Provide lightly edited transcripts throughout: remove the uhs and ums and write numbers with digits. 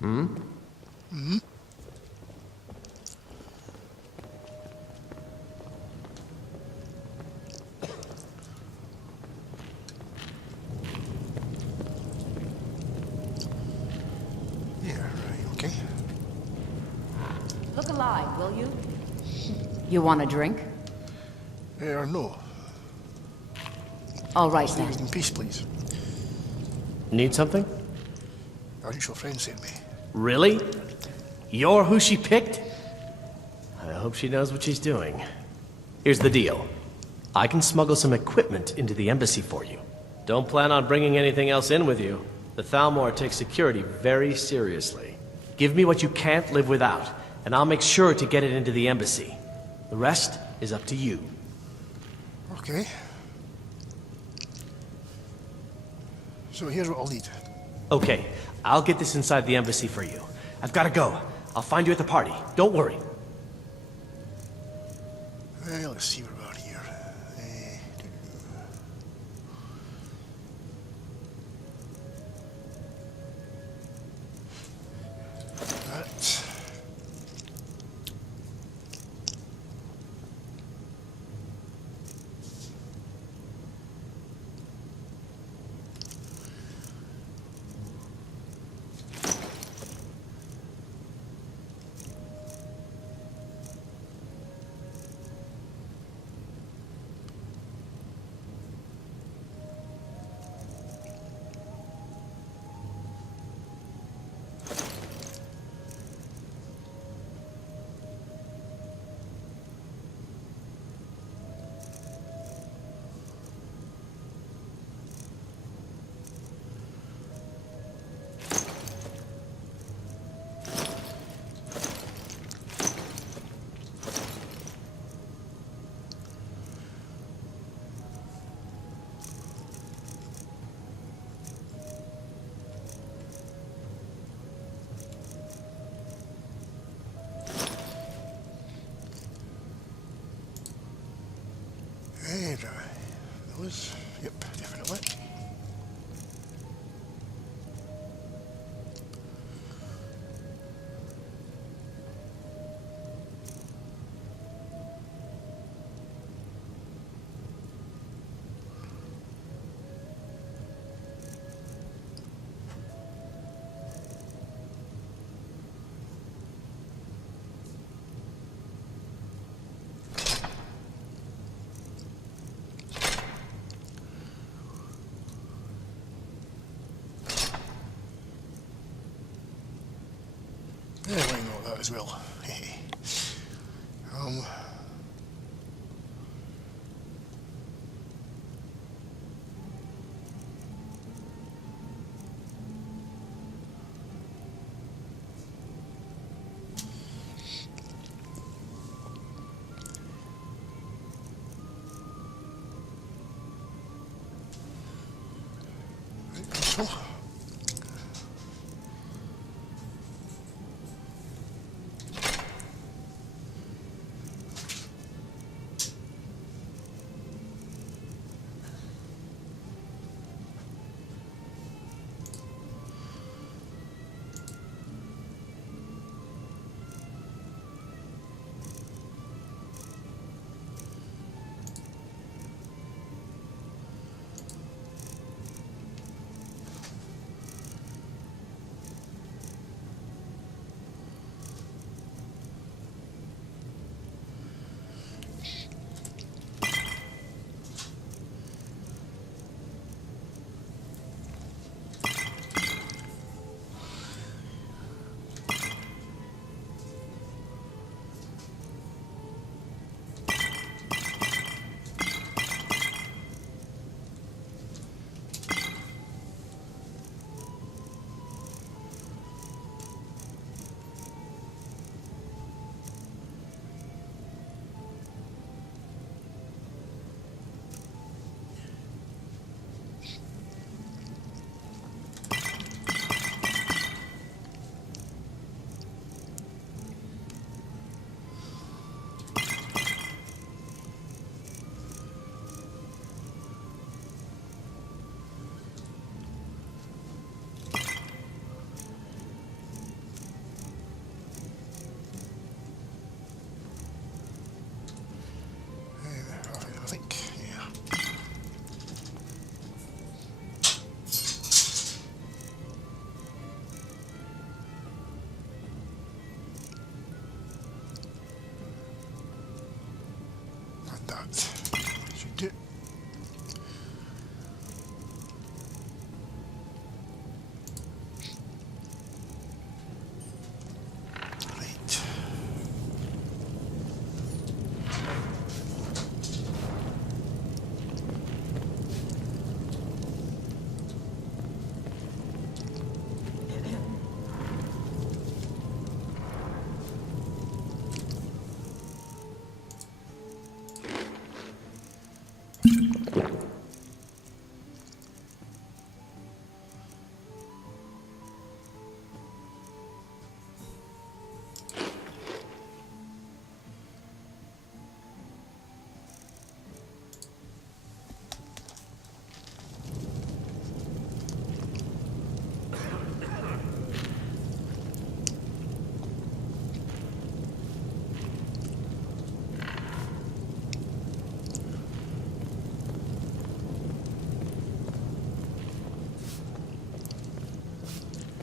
Hmm? Hmm? Yeah, right, okay. Look alive, will you? You want a drink? No. All right, Leave then. us in peace, please. Need something? Our mutual friend sent me. Really? You're who she picked? I hope she knows what she's doing. Here's the deal. I can smuggle some equipment into the embassy for you. Don't plan on bringing anything else in with you. The Thalmor takes security very seriously. Give me what you can't live without, and I'll make sure to get it into the embassy. The rest is up to you. Okay. So here's what I'll need. Okay, I'll get this inside the embassy for you. I've got to go. I'll find you at the party. Don't worry. Well, let's see where we are here. That. Hey, those. Yep, definitely. Yeah, why not that as well? um. Right, so. That should do. Right.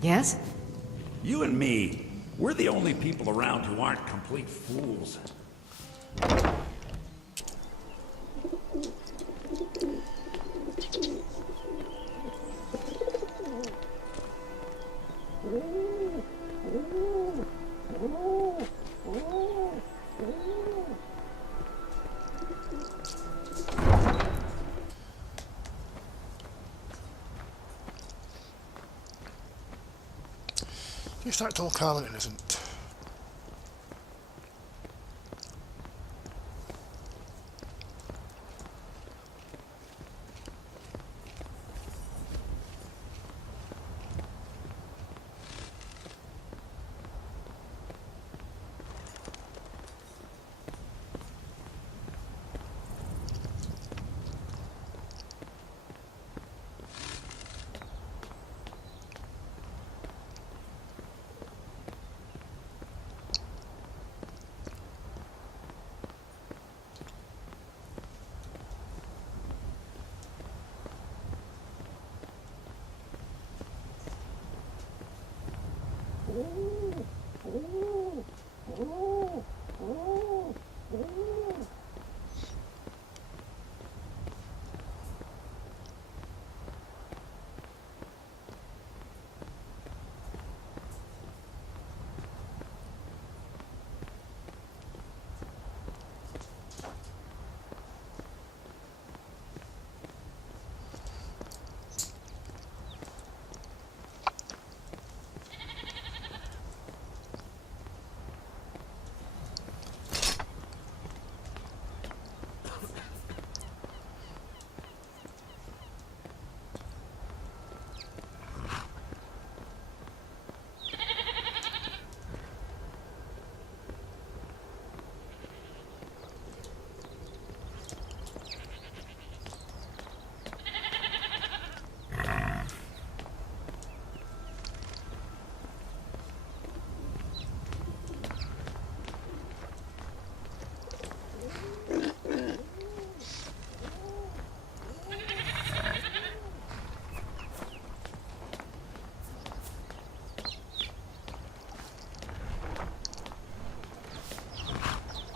Yes? You and me, we're the only people around who aren't complete fools. You start tall calm and it isn't.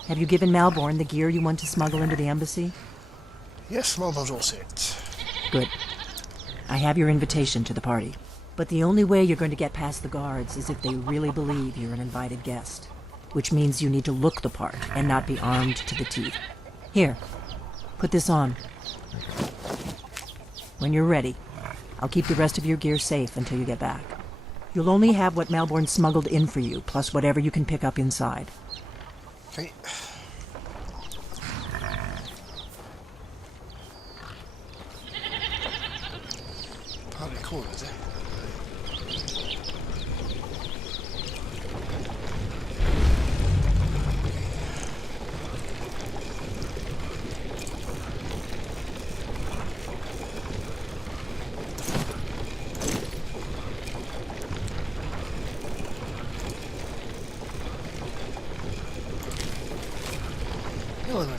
Have you given Malborn the gear you want to smuggle into the embassy? Yes, Malborn's all set. Good. I have your invitation to the party. But the only way you're going to get past the guards is if they really believe you're an invited guest. Which means you need to look the part and not be armed to the teeth. Here, put this on. When you're ready, I'll keep the rest of your gear safe until you get back. You'll only have what Malborn smuggled in for you, plus whatever you can pick up inside. Okay. Party code, is it?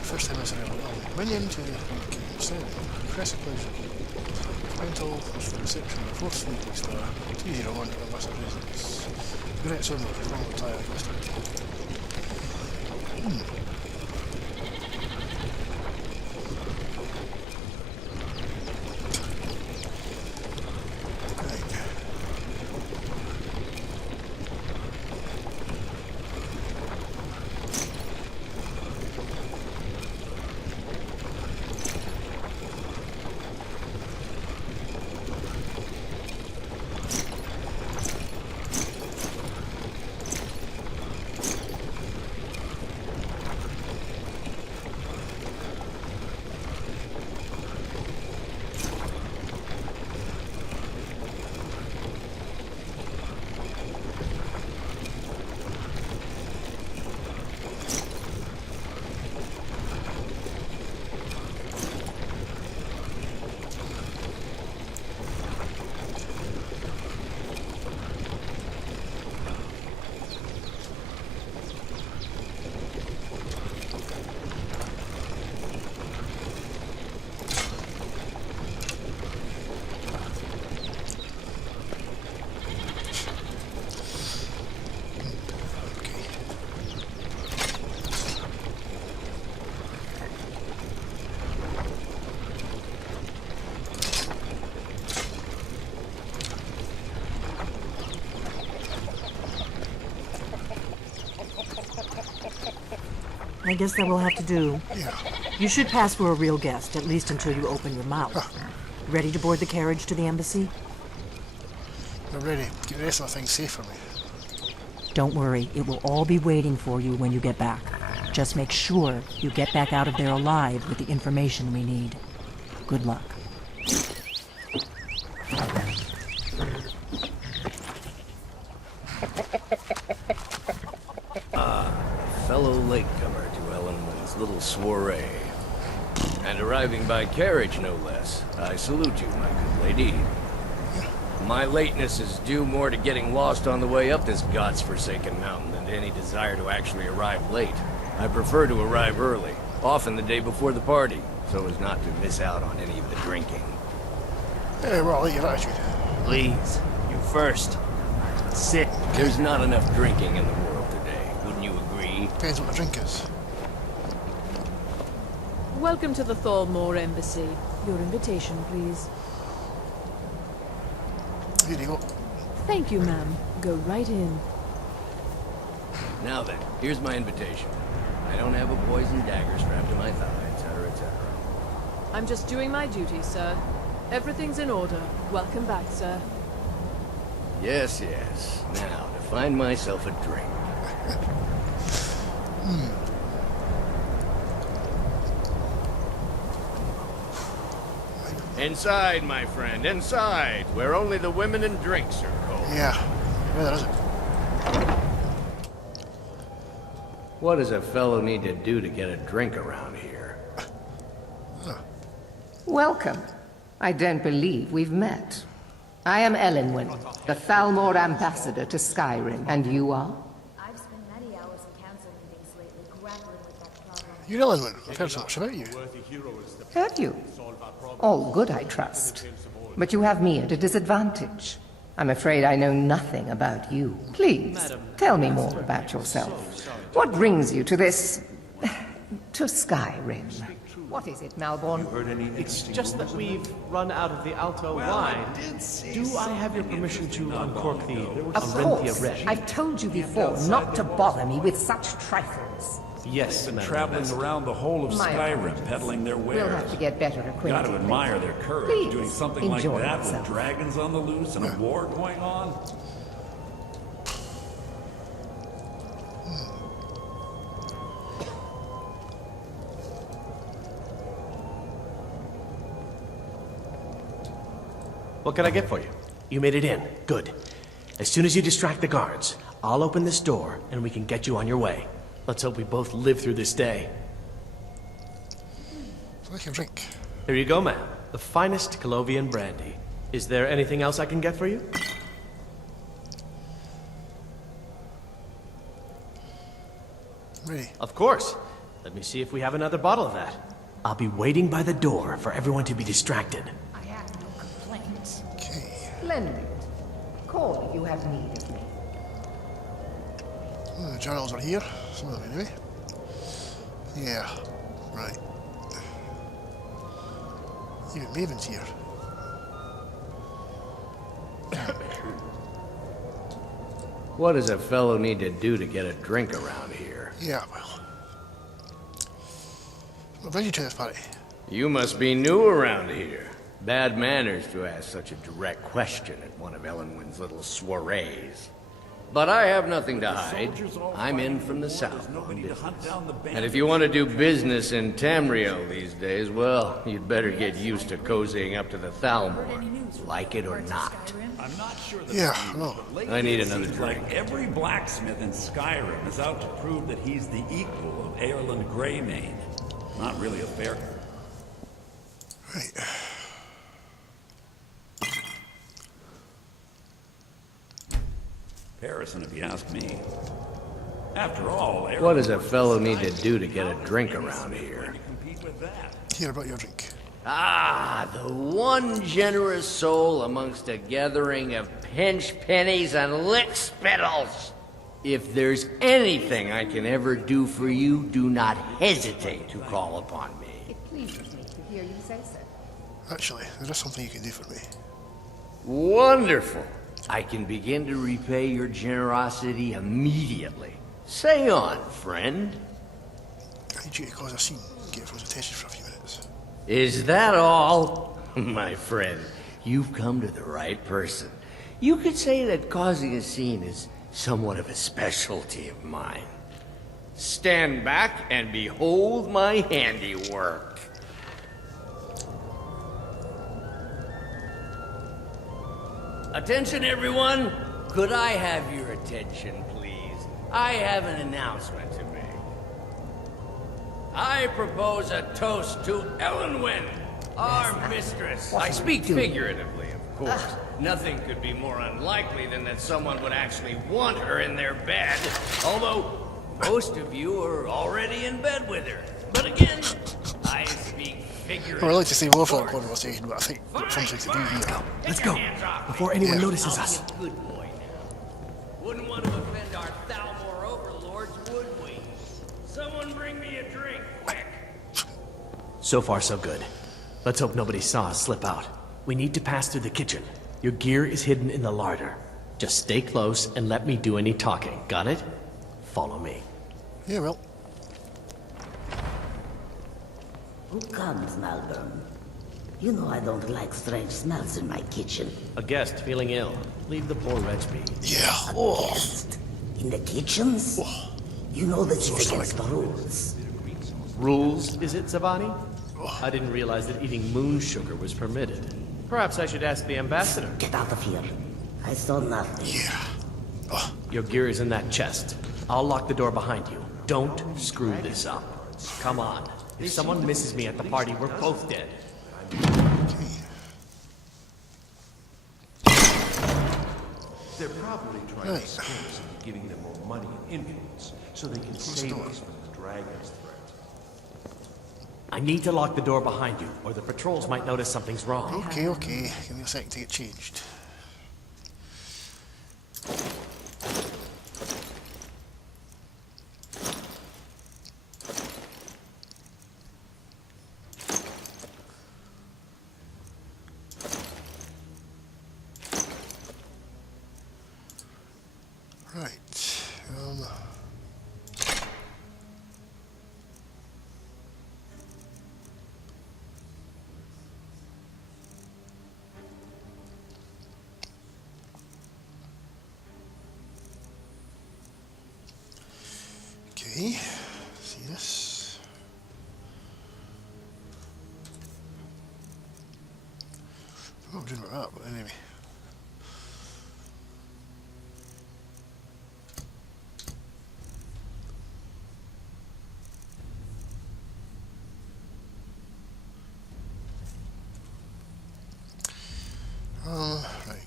First time I said a minion to send Crescent Quentyl for the reception of the fourth Sweetie Star. 201 for massive reasons. Great son of the wrong tire cluster. I guess that will have to do. Yeah. You should pass for a real guest, at least until you open your mouth. Ready to board the carriage to the embassy? I'm ready. Get the rest of the things safe for me. Don't worry, it will all be waiting for you when you get back. Just make sure you get back out of there alive with the information we need. Good luck. Fellow latecomer to Ellenwood's little soiree. And arriving by carriage, no less. I salute you, my good lady. My lateness is due more to getting lost on the way up this god's-forsaken mountain than to any desire to actually arrive late. I prefer to arrive early, often the day before the party, so as not to miss out on any of the drinking. Yeah, well, I like your attitude. Please, you first. Sit. There's not enough drinking in the world today, wouldn't you agree? Depends what the drink is. Welcome to the Thalmor Embassy. Your invitation, please. Here you go. Thank you, ma'am. Go right in. Now then, here's my invitation. I don't have a poisoned dagger strapped to my thigh, etc., etc. I'm just doing my duty, sir. Everything's in order. Welcome back, sir. Yes, yes. Now, to find myself a drink. Inside, my friend, inside, where only the women and drinks are cold. Yeah. Where there is it? What does a fellow need to do to get a drink around here? Welcome. I don't believe we've met. I am Elenwen, the Thalmor ambassador to Skyrim, and you are? I've spent many hours in council meetings lately grappling with that problem. You're Ellen. I've heard so much about you. Have you? All good, I trust. But you have me at a disadvantage. I'm afraid I know nothing about you. Please, tell me more about yourself. What brings you to this... to Skyrim? What is it, Malborn? It's just that we've run out of the Alto wine. Do I have your permission to uncork the Of Arenthia course. Red? I've told you before not to bother me with such trifles. Yes, Madam Traveling Ambassador. around the whole of My Skyrim, apologies. peddling their We'll wares. have to get better acquainted. Gotta admire their courage, Please, doing something like enjoy that yourself. with dragons on the loose and a war going on. What can I get for you? You made it in. Good. As soon as you distract the guards, I'll open this door and we can get you on your way. Let's hope we both live through this day. So I can drink. Here you go, ma'am. The finest Colovian brandy. Is there anything else I can get for you? Ready. Of course. Let me see if we have another bottle of that. I'll be waiting by the door for everyone to be distracted. I have no complaints. Okay. Splendid. Call if you have need of me. The journals are here. Some of them, anyway. Yeah. Right. Even Maven's here. What does a fellow need to do to get a drink around here? Yeah, well. What brings you to this party? You must be new around here. Bad manners to ask such a direct question at one of Ellenwin's little soirees. But I have nothing to hide. I'm in from the south. Nobody to hunt down the And if you want to do business in Tamriel these days, well, you'd better get used to cozying up to the Thalmor. Like it or not. I'm not sure that Yeah, no. I need another seems drink. like every blacksmith in Skyrim is out to prove that he's the equal of Aerland Greymane. Not really a fair... Right. comparison, if you ask me. After all, What does a fellow need to do to get a drink around here? compete with that? Hear about your drink. Ah, the one generous soul amongst a gathering of pinch pennies and lick spittles. If there's anything I can ever do for you, do not hesitate to call upon me. It pleases me to hear you say so. Actually, there is something you can do for me. Wonderful. I can begin to repay your generosity immediately. Say on, friend. I need you to cause a scene. Get everyone's attention for a few minutes. Is that all? My friend, you've come to the right person. You could say that causing a scene is somewhat of a specialty of mine. Stand back and behold my handiwork. Attention, everyone. Could I have your attention, please? I have an announcement to make. I propose a toast to Elenwen, our mistress. I speak figuratively, of course. Nothing could be more unlikely than that someone would actually want her in their bed, although most of you are already in bed with her. But again, I speak figuratively. Well, I'd like to save more for that conversation, but I think there's something to do here. Let's go, before anyone notices us. Good boy now. Wouldn't want to offend our Thalmor overlords, would we? Someone bring me a drink, quick. So far, so good. Let's hope nobody saw us slip out. We need to pass through the kitchen. Your gear is hidden in the larder. Just stay close and let me do any talking. Got it? Follow me. Yeah, well. Who comes, Malvern? You know I don't like strange smells in my kitchen. A guest feeling ill. Leave the poor wretch be. Yeah. Guest? In the kitchens? You know that it's against the rules. Rules, is it, Zavani? I didn't realize that eating moon sugar was permitted. Perhaps I should ask the ambassador. Get out of here. I saw nothing. Yeah. Your gear is in that chest. I'll lock the door behind you. Don't screw this up. Come on. If someone misses me at the party, we're both dead. They're probably trying to scare us into giving them more money and influence, so they can save us from the dragon's threat. I need to lock the door behind you, or the patrols might notice something's wrong. Okay, okay. Give me a second to get changed. Right. Okay, see this. I don't know what I'm doing about that, but anyway. Right.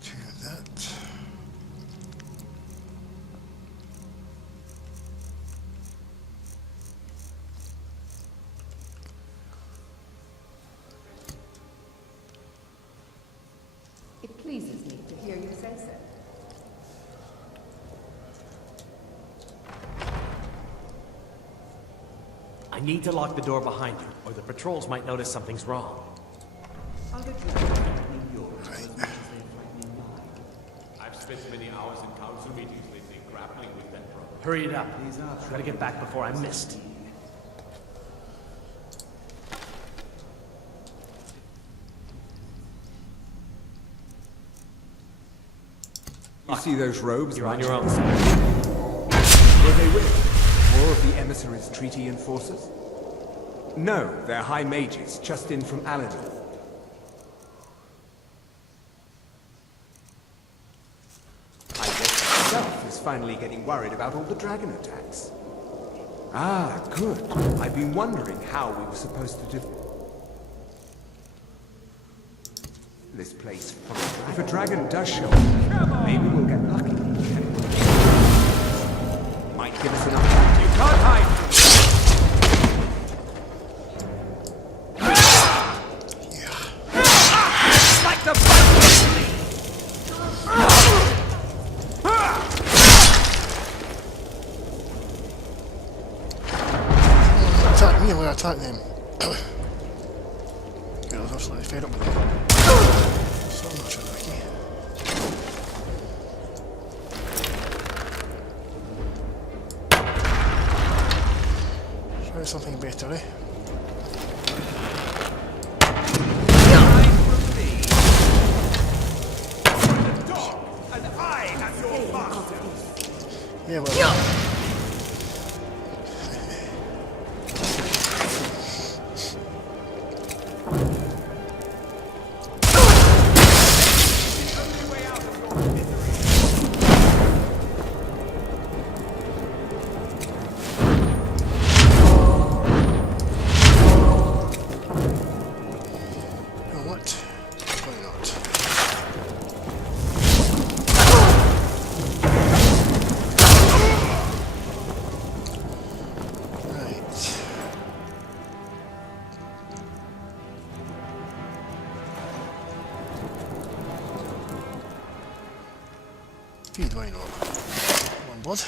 Do that. It pleases me to hear you say so. I need to lock the door behind you, or the patrols might notice something's wrong. I've spent many hours in council meetings lately grappling with that problem. Hurry it up. Gotta get back before I missed. You see those robes? You're on your own. Were they with more of the emissaries' treaty enforcers? No, they're high mages, just in from Alador. I guess myself is finally getting worried about all the dragon attacks. Ah, good. I've been wondering how we were supposed to do this place. If a dragon does show up, maybe we'll get lucky. Might give us enough time. You can't hide from me! Like the Attack me, I'm gonna attack them. Yeah, I was absolutely fed up with them. So I'm not sure, Ricky. Try something better, eh? Yeah, well. You know what? Why not? Right. Feed, why not? Come on, bud.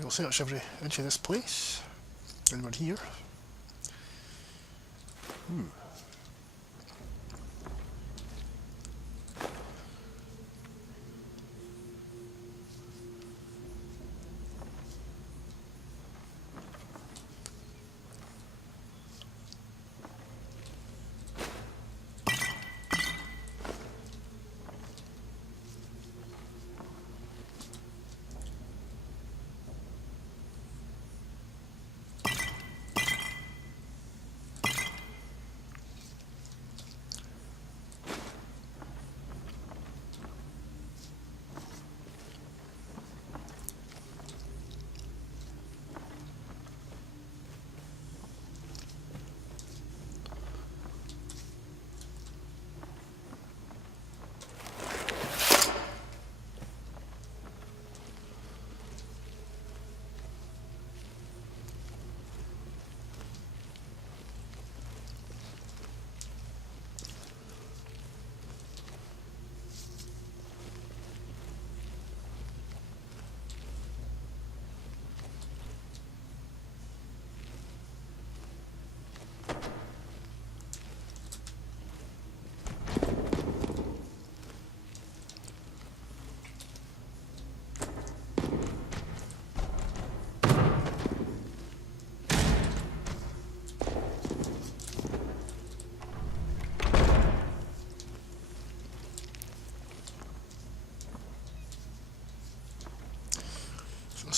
We'll search every inch of this place. And we're here.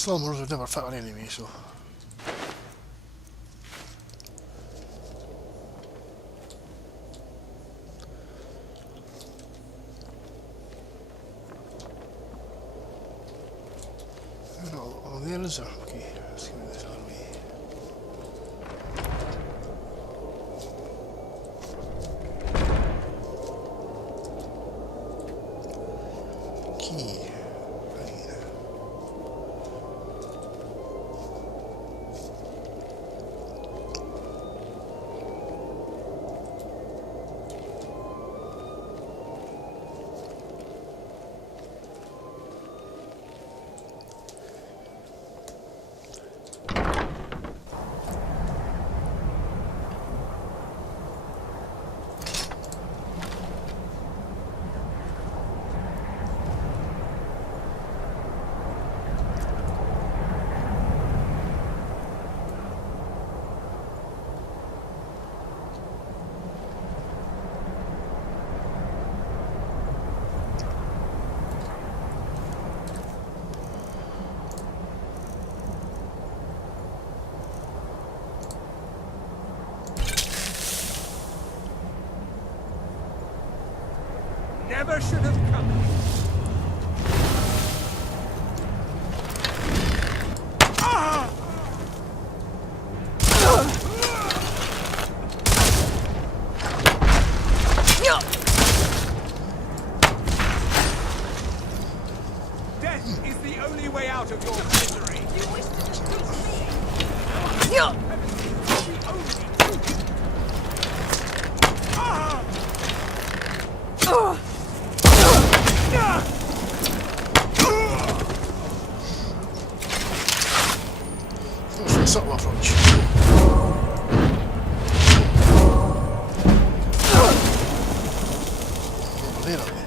Flammers would never fit on anyway, so. Oh, there is there. Okay, let's give it this other way. Key. Never should have come. Death is the only way out of your misery. You wish to defeat me? Subtle approach. Over there, are we?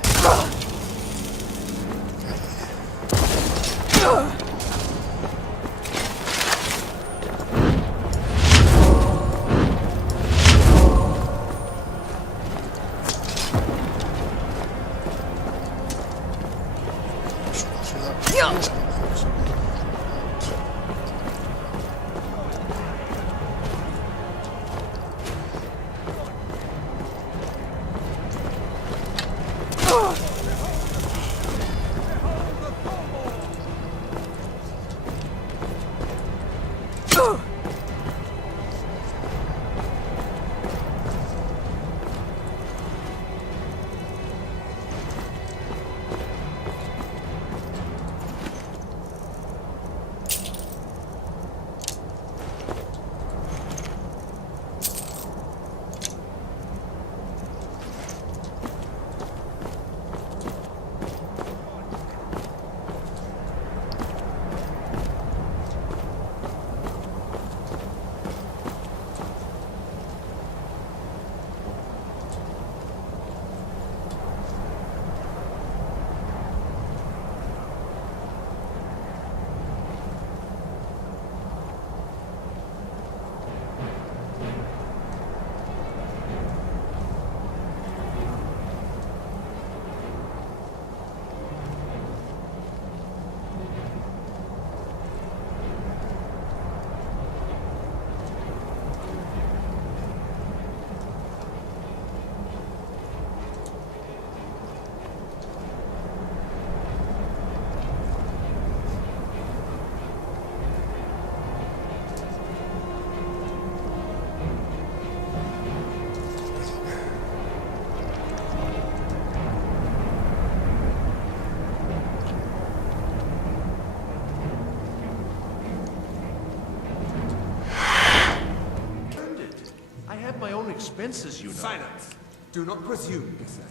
Expenses, you know. Silence! Do not presume, sir.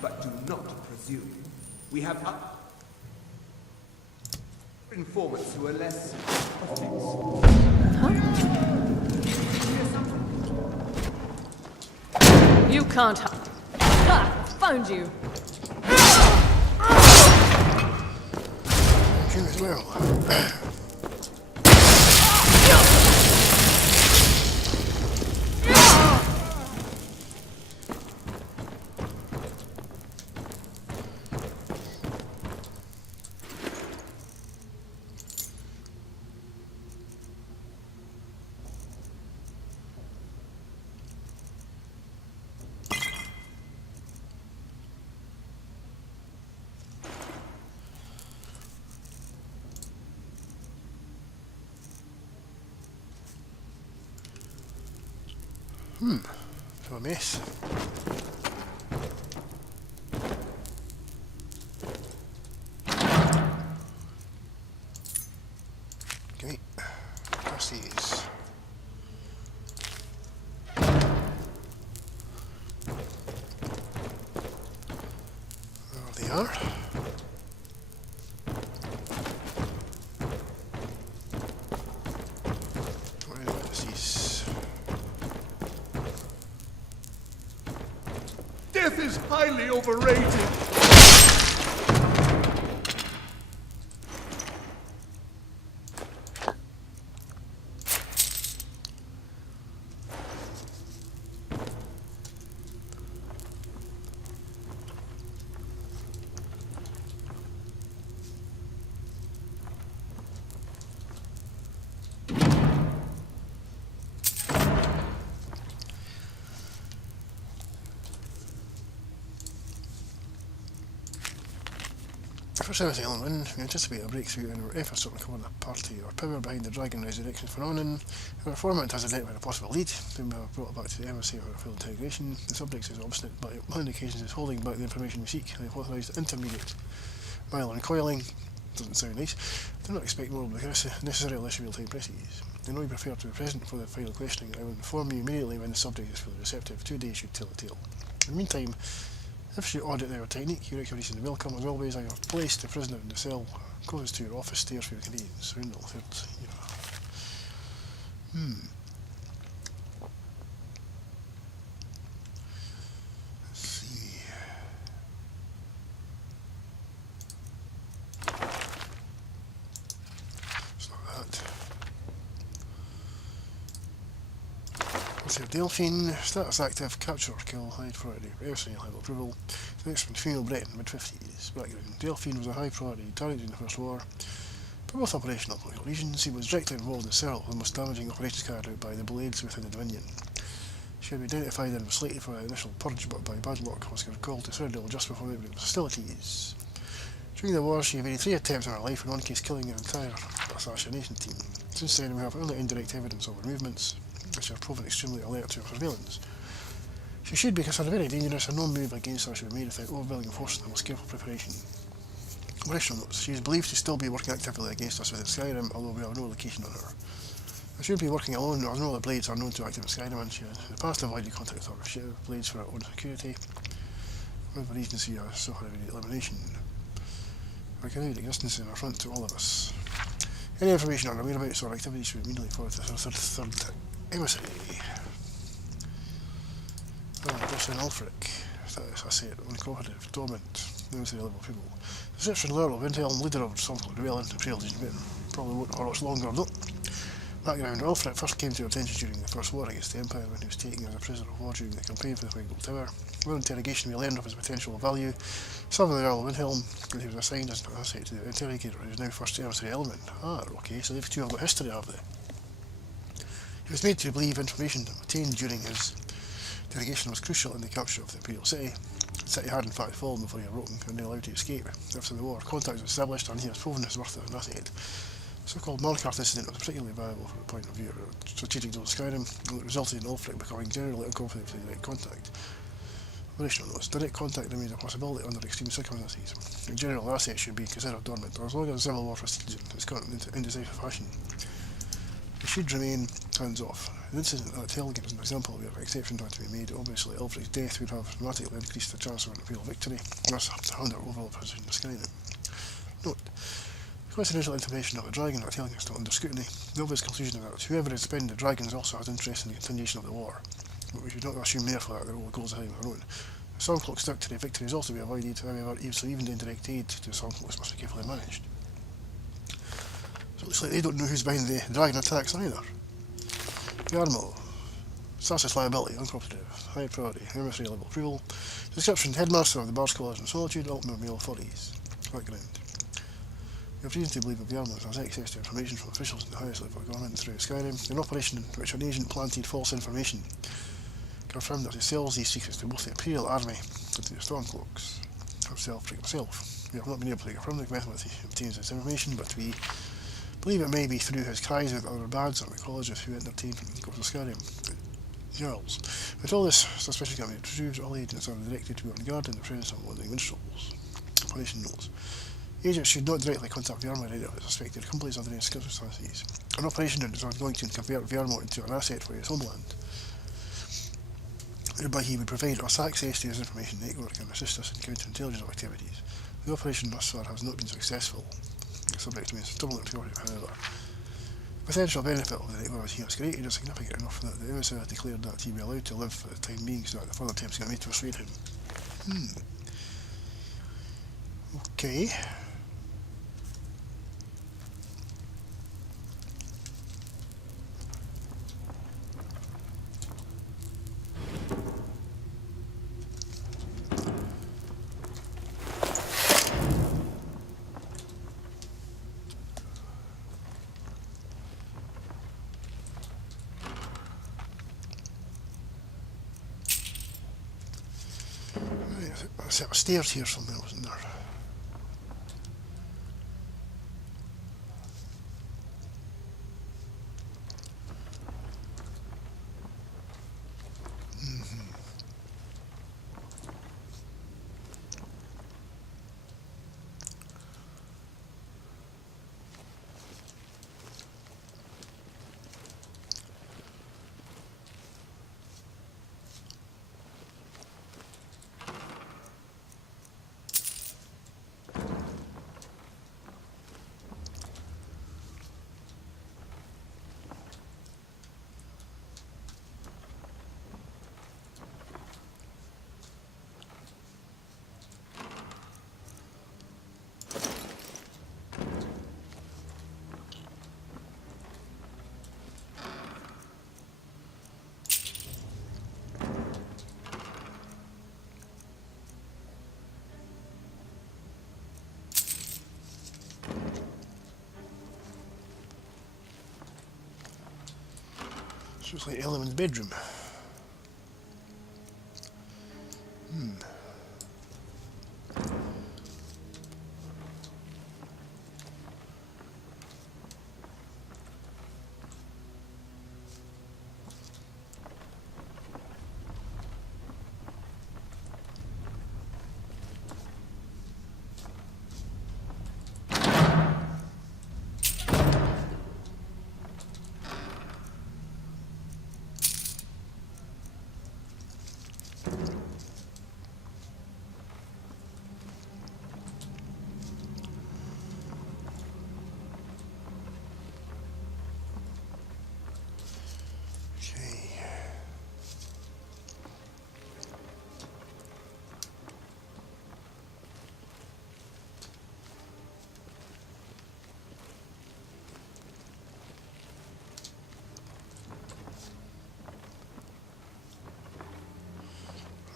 But do not presume. We have informants who are less offensive. You can't Ha! Found you! You as well. So a mess. Okay, what's these? There they are. What is this? Death is highly overrated. First time as Ellen Wynn, we anticipate a breakthrough in our efforts to uncover the party or power behind the dragon resurrection phenomenon. Our informant has identified a possible lead, whom we have brought back to the embassy for full integration. The subject is obstinate, but on occasions is holding back the information we seek, and if authorised intermediate. While uncoiling, doesn't sound nice, do not expect more will be necessary unless real-time presses. I know you prefer to be present for the final questioning. I will inform you immediately when the subject is fully receptive. 2 days should tell the tale. In the meantime, if you audit our technique, your recognition is welcome. As always, I have placed the prisoner in the cell closest to your office stairs for your convenience. Roundel, third, Let's see. It's not that. Let's see, Delphine, status active, capture or kill, high priority, Mercenary level approval. The next one, female Breton, mid-50s, background. Delphine was a high priority target in the First War. For both operational and political reasons, he was directly involved in several of the most damaging operations carried out by the Blades within the Dominion. She had been identified and was slated for an initial purge, but by bad luck was recalled to Citadel just before the hostilities. During the war, she made 3 attempts on her life, in one case killing an entire assassination team. Since then, we have only indirect evidence of her movements, which have proven extremely alert to her surveillance. She should be considered very dangerous, and no move against her should be made without overwhelming force and with careful preparation. Operational notes. She is believed to still be working actively against us within Skyrim, although we have no location on her. She should be working alone, as no other Blades are known to active in Skyrim, and she has in the past avoided contact with other ship Blades for her own security. Whatever reason, she has so her immediate elimination. Recognized existence in her front to all of us. Any information on her whereabouts or activities should be immediately forwarded to her third emissary. Boss in Ulfric, status asset, uncooperative, dormant, military level people. Reception Lord of Intel, leader of some rebellion, trailed in Britain. Probably won't for much longer though. Background, Ulfric first came to our attention during the First War against the Empire when he was taken as a prisoner of war during the campaign for the Quentyl Tower. While interrogation we learned of his potential value. Some of the Earl of Windhelm, and he was assigned as an asset to the interrogator, who is now first emissary element. Ah, okay, so these two have got history, have they? He was made to believe information obtained during his interrogation was crucial in the capture of the Imperial City. The city had in fact fallen before he had broken and they allowed to escape. After the war, contact was established and he was proven his worth as an asset. The so-called Markarth incident was particularly valuable from the point of view of strategic zone Skyrim, and it resulted in Ulfric becoming generally unconfident with direct contact. Operational notes. Direct contact remains a possibility under extreme circumstances. In general, assets should be considered dormant, or as long as civil war proceeds in its current indecisive fashion. They should remain hands-off. The incident at Helgen is an example where exceptions had to be made. Obviously, Ulfric's death would have dramatically increased the chance of an imperial victory, and thus have to hand our overall position to Skyrim. Note. Coincidental information of the dragon at Helgen is still under scrutiny. The obvious conclusion is that whoever is spending the dragons also has interest in the continuation of the war, but we should not assume therefore that their role goes ahead of their own. The Stormcloak's victory is also to be avoided, however, so even the indirect aid to the Stormcloaks must be carefully managed. So it looks like they don't know who's behind the dragon attacks either. Yarmo. Status liability, uncooperative, high priority, emissary level approval. Description, headmaster of the Bards College in Solitude, ultimate male authorities. Background. We have reason to believe that Yarmo has access to information from officials in the highest level of government through Skyrim, an operation in which an agent planted false information. Confirmed that he sells these secrets to both the Imperial Army and to the Stormcloaks. Himself. We have not been able to confirm the method he obtains this information, but we believe it may be through his cries with other bards and mythologists who entertain from the course of Skyrim. Girls. With all this suspicion coming introduced, all agents are directed to be on guard in the presence of wanting minstrels. Operation notes. Agents should not directly contact Vermont or suspected accomplices under any circumstances. An operation is ongoing to convert Vermont into an asset for his homeland, whereby he would provide us access to his information network and assist us in counterintelligence activities. The operation thus far has not been successful, subject to being stubbornly reported, however. The potential benefit of the network he has created is significant enough that the emissary declared that he be allowed to live for the time being, so that the further attempts can be made to persuade him. Okay. A set of stairs here somewhere, wasn't there? So it's like Element's bedroom.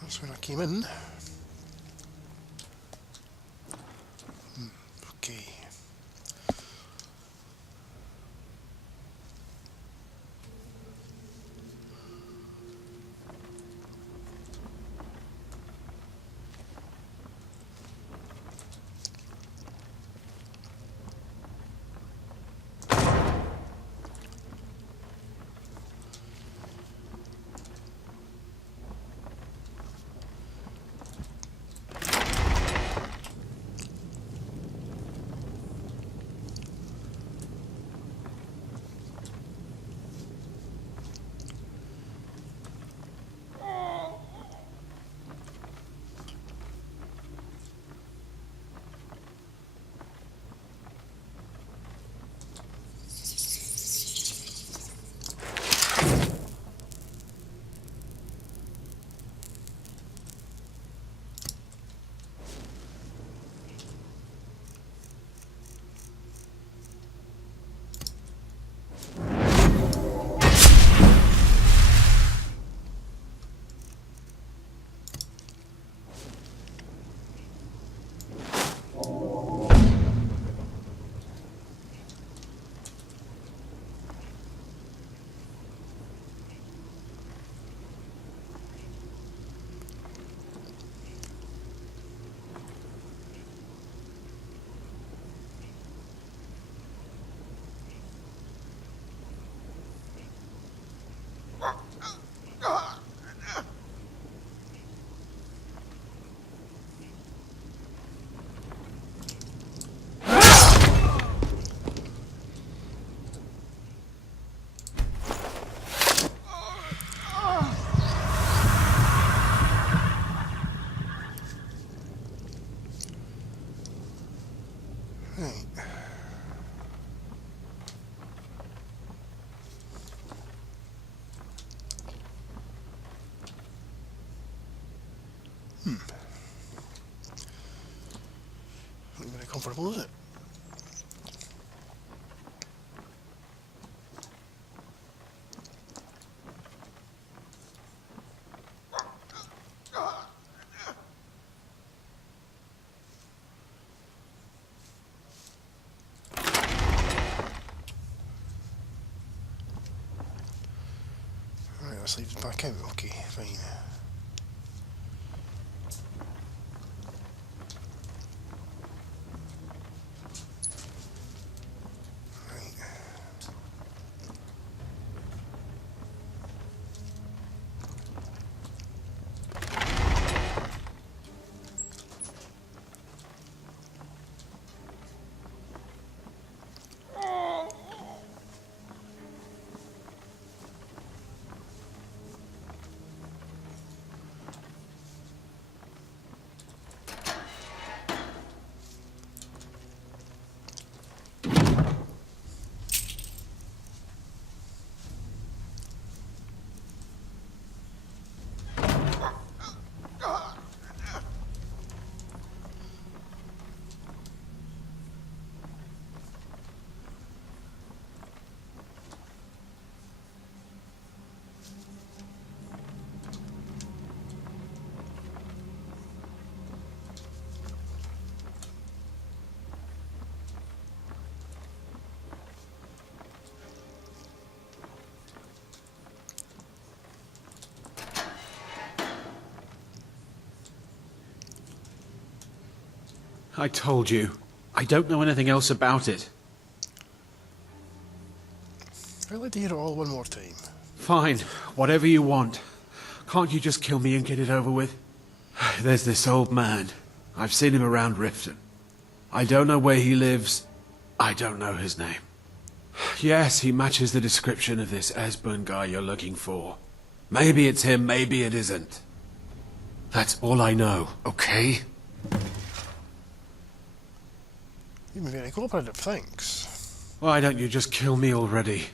That's where I came in. Okay. Not very comfortable, is it? Right, let's leave it back out. Okay, fine. I told you. I don't know anything else about it. I'd like to hear it all one more time. Fine, whatever you want. Can't you just kill me and get it over with? There's this old man. I've seen him around Riften. I don't know where he lives. I don't know his name. Yes, he matches the description of this Esbern guy you're looking for. Maybe it's him, maybe it isn't. That's all I know, okay? You've been very cooperative, thanks. Why don't you just kill me already?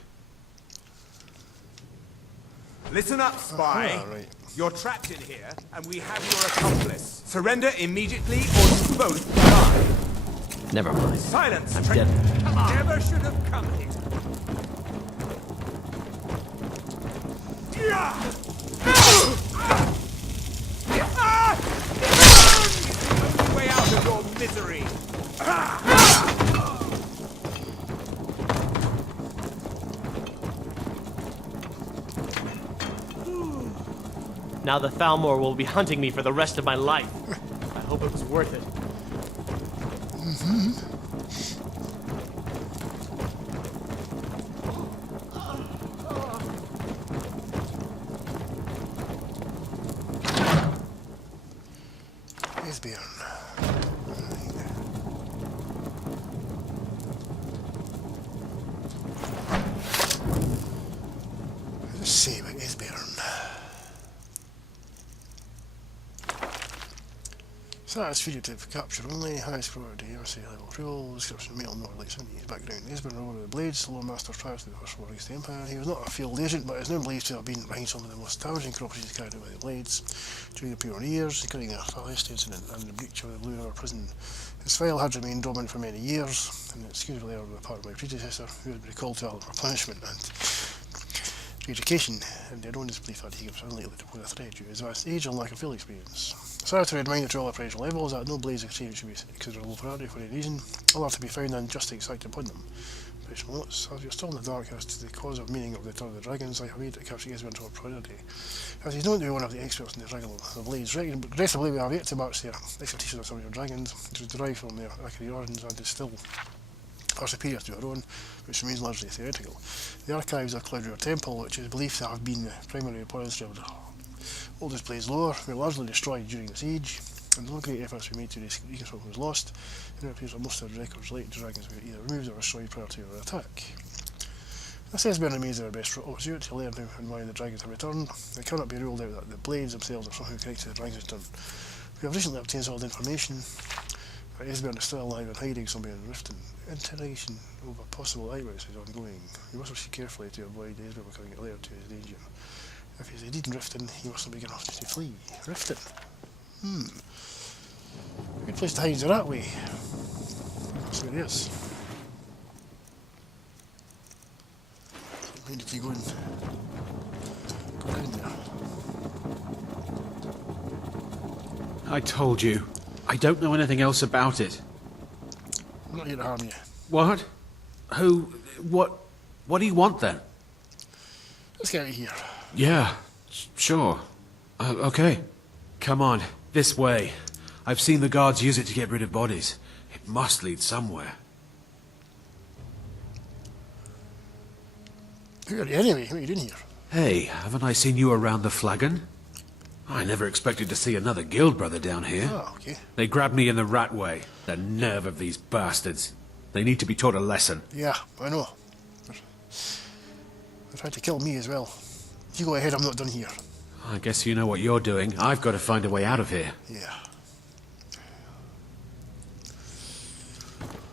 Listen up, spy. Right. You're trapped in here, and we have your accomplice. Surrender immediately, or you both die. Never mind. Silence, I'm Trent. dead. Come on. Never should have come here. Way out of your misery. Now the Thalmor will be hunting me for the rest of my life. I hope it was worth it. Esbjörn. Let's see about Esbjörn. Status fugitive, capture only, highest priority, MSA level approval, description, male, not like 70s, background, Esbjörn, Lord of the Blades, Lord Master prior to the First War against the Empire. He was not a field agent, but is now believed to have been behind some of the most damaging corruptions carried out by the Blades during the pre-war years, including the Falhest incident and the breach of the Blue River prison. His file had remained dormant for many years, and excusable error on the part of my predecessor, who had been recalled to Ireland for punishment and education, and the erroneous belief that he was unlikely to pose a threat due to his vast age and lack of field experience. Sorry to remind you to all operational levels that no blades of creation should be considered a low priority for any reason. All are to be found and just exact upon them. Operational notes: as you're still in the dark as to the cause of meaning of the Return of the Dragons, I have made to capture Esbjörn to a priority. As he's known to be one of the experts in the Dragon of the Blades, regrettably we have yet to match their expertise of some of your dragons, which is derived from their accurate origins and is still are superior to our own, which remains largely theoretical. The archives of Cloud River Temple, which is believed to have been the primary repository of the oldest Blades lore, were largely destroyed during the siege, and no great efforts were made to reconstruct what was lost. It appears that most of the records related to dragons were either removed or destroyed prior to our attack. This Esbjörn remains our best pursuit to learn how and why the dragons have returned. It cannot be ruled out that the Blades themselves are somehow connected to the dragons' return. We have recently obtained solid information that Esbjörn is still alive and hiding somewhere in Riften. Interrogation over possible eyewitness is ongoing. We must proceed carefully to avoid Esbjörn becoming alert to his danger. If he is indeed in Riften, he must not be enough to flee. Riften? Good place to hide is that way. That's where it is. Mind if you go down there. I told you. I don't know anything else about it. I'm not here to harm you. What? Who? What do you want then? Let's get out of here. Yeah, sure. Okay. Come on, this way. I've seen the guards use it to get rid of bodies. It must lead somewhere. Who are you anyway? What are you doing here? Hey, haven't I seen you around the flagon? I never expected to see another guild brother down here. Oh, okay. They grabbed me in the rat way. The nerve of these bastards. They need to be taught a lesson. Yeah, I know. They tried to kill me as well. You go ahead, I'm not done here. I guess you know what you're doing. I've got to find a way out of here. Yeah.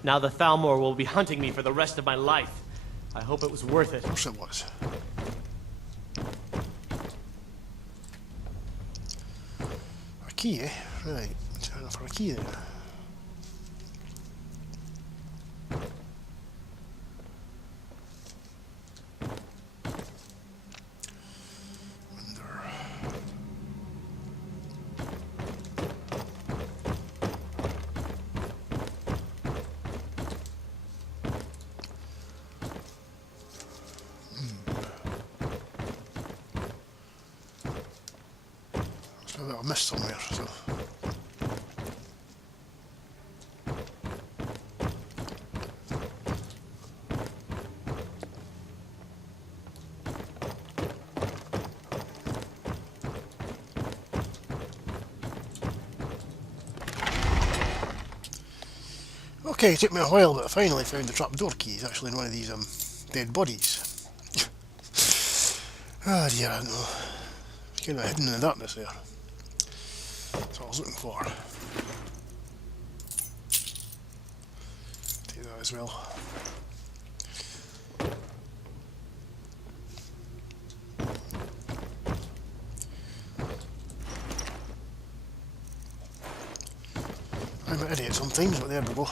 Now the Thalmor will be hunting me for the rest of my life. I hope it was worth it. Of course it was. A key, eh? Right. Turn for a key then. I missed somewhere, so... Okay, it took me a while, but I finally found the trapdoor keys actually in one of these dead bodies. Ah dear, I don't know. It's kind of hidden in the darkness there. That's what I was looking for. Take that as well. I'm an idiot sometimes, but there we go.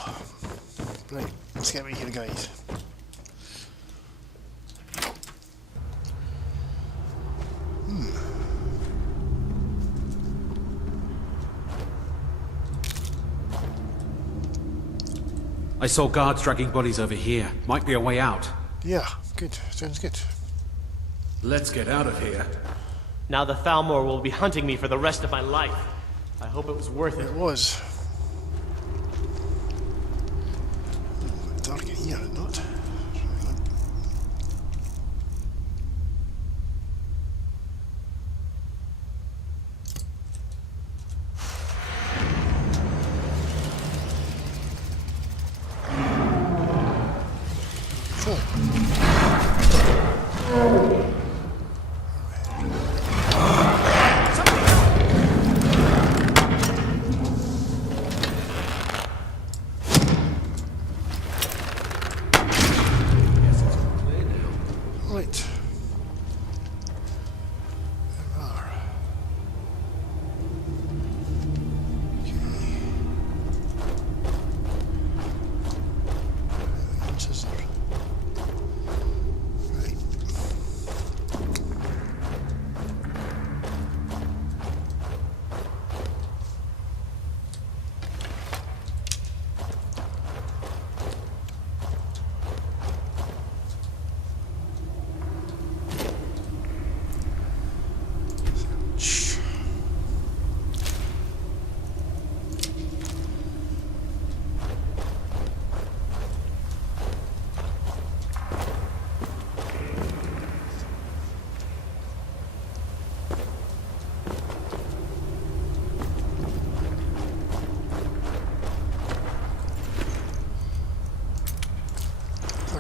Right, let's get out of here, guys. I saw guards dragging bodies over here. Might be a way out. Yeah, good. Sounds good. Let's get out of here. Now the Thalmor will be hunting me for the rest of my life. I hope it was worth it. It was. Dark in here, not. Right. There are. Okay. Scissor. Right.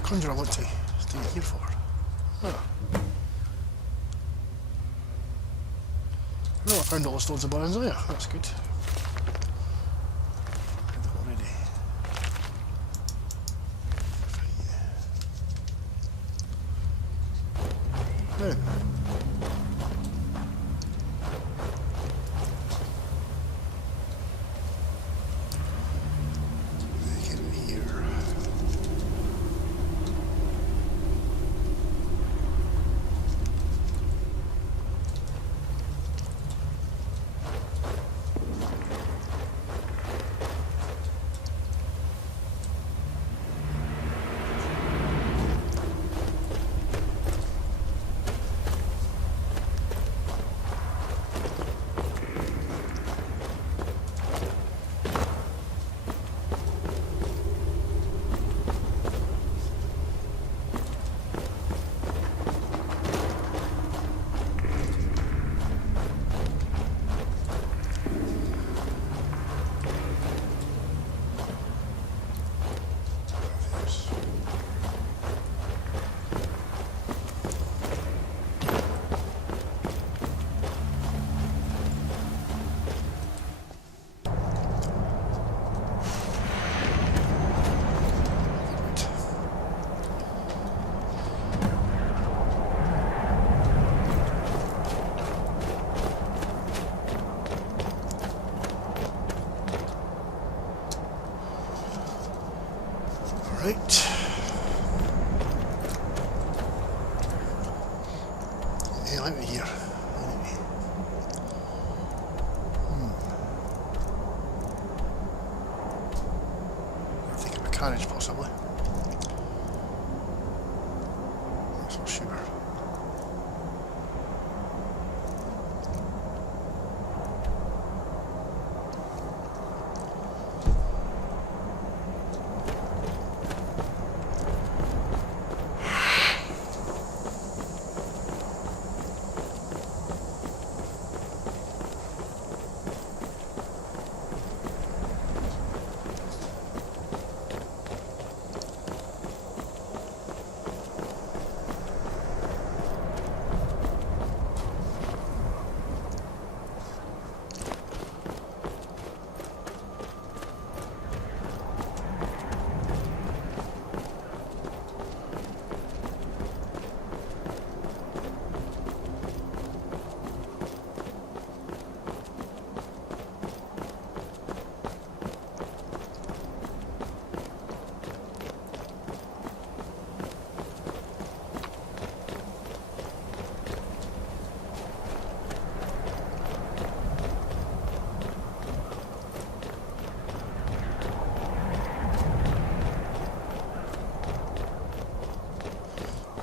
Conjure I want to stay here for. Oh. No, I found all the stones of Baranzaya. That's good. Already. Now. Right. Yeah, out of here. Anyway. I'm thinking of a carriage, possibly. Not so sure.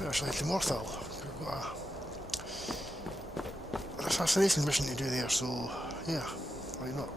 Actually, to Morthal. We've got an assassination mission to do there, so yeah, why not?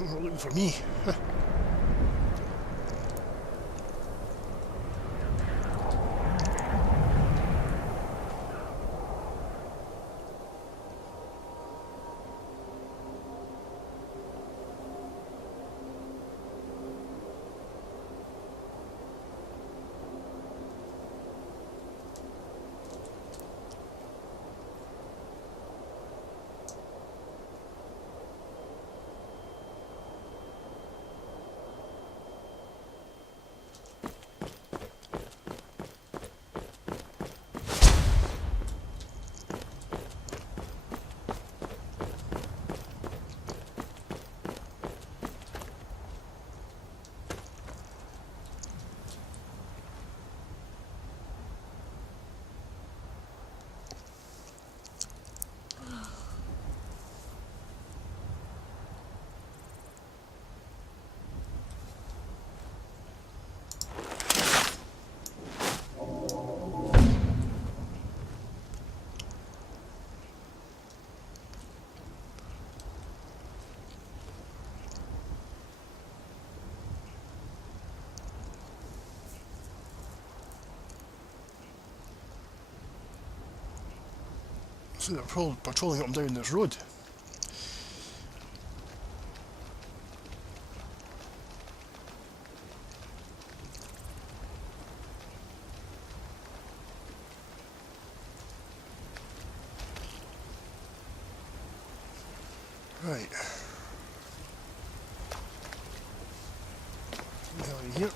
Not looking for me. So they're patrolling up and down this road. Right. Down here.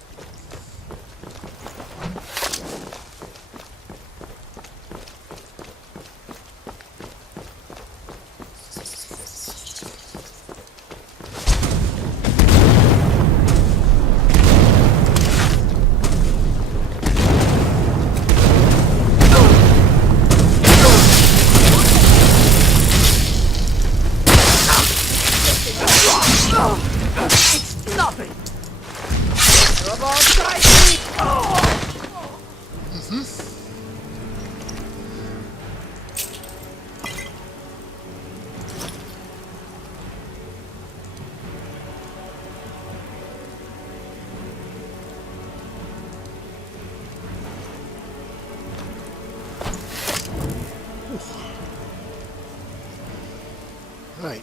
Right,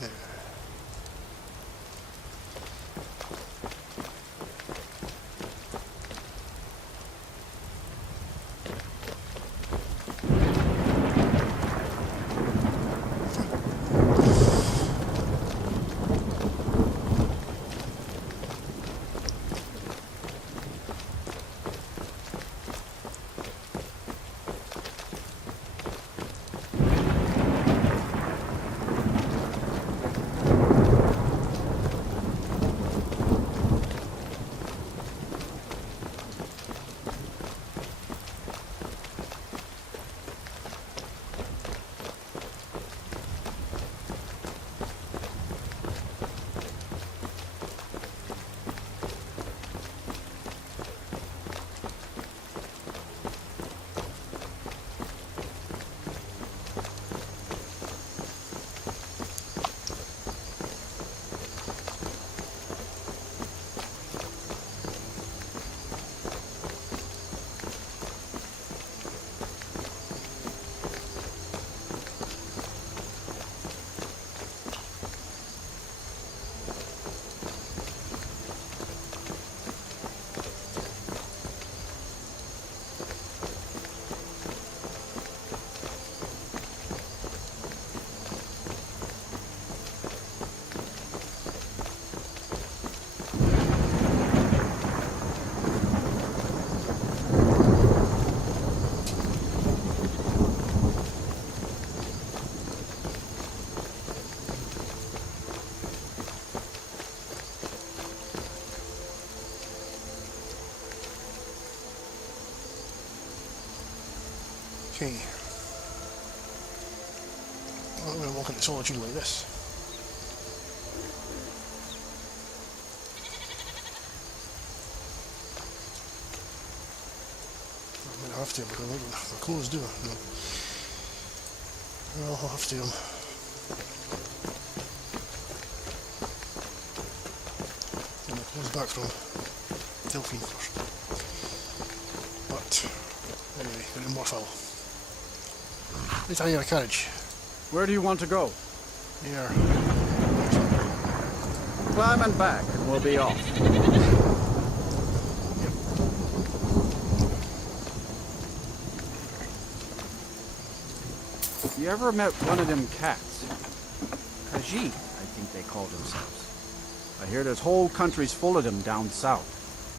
there. Okay. Well, I'm going to walk into solitude like this. I'm going to have to, because the clothes do. Well, I'll have to. Get my clothes back from Delphine first. But, anyway, got in more foul. Let's hire a carriage. Where do you want to go? Here. Climb and back, and we'll be off. You ever met one of them cats? Khajiit, I think they call themselves. I hear this whole country's full of them down south.